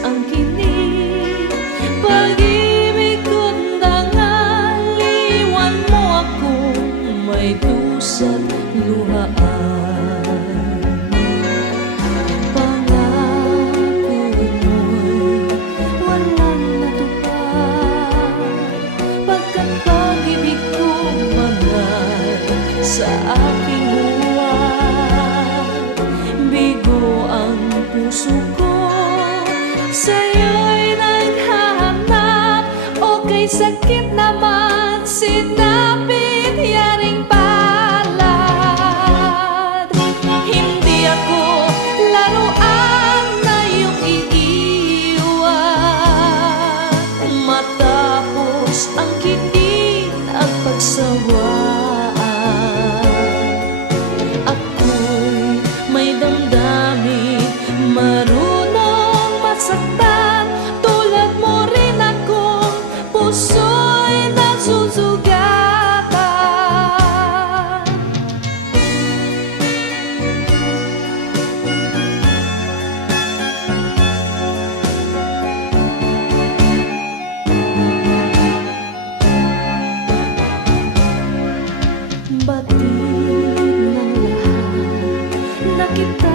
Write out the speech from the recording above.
ang kinig. Pag-ibig ko't dangaliwan mo akong may dusa't luhaan. Pangako mo'y walang natupad, pagkat pag-ibig ko mangal sa aking huwad. Bigo ang puso ko, sa'yo'y naghahanap, o kay sakit naman sinapit yaring palad. Hindi ako laruan na iyong iiwan, matapos ang kinig at pagsawaan. Ako'y may damdamin, marunong masaktan, tulad mo rin akong puso'y nasusugatan. Batid ng lahat na kita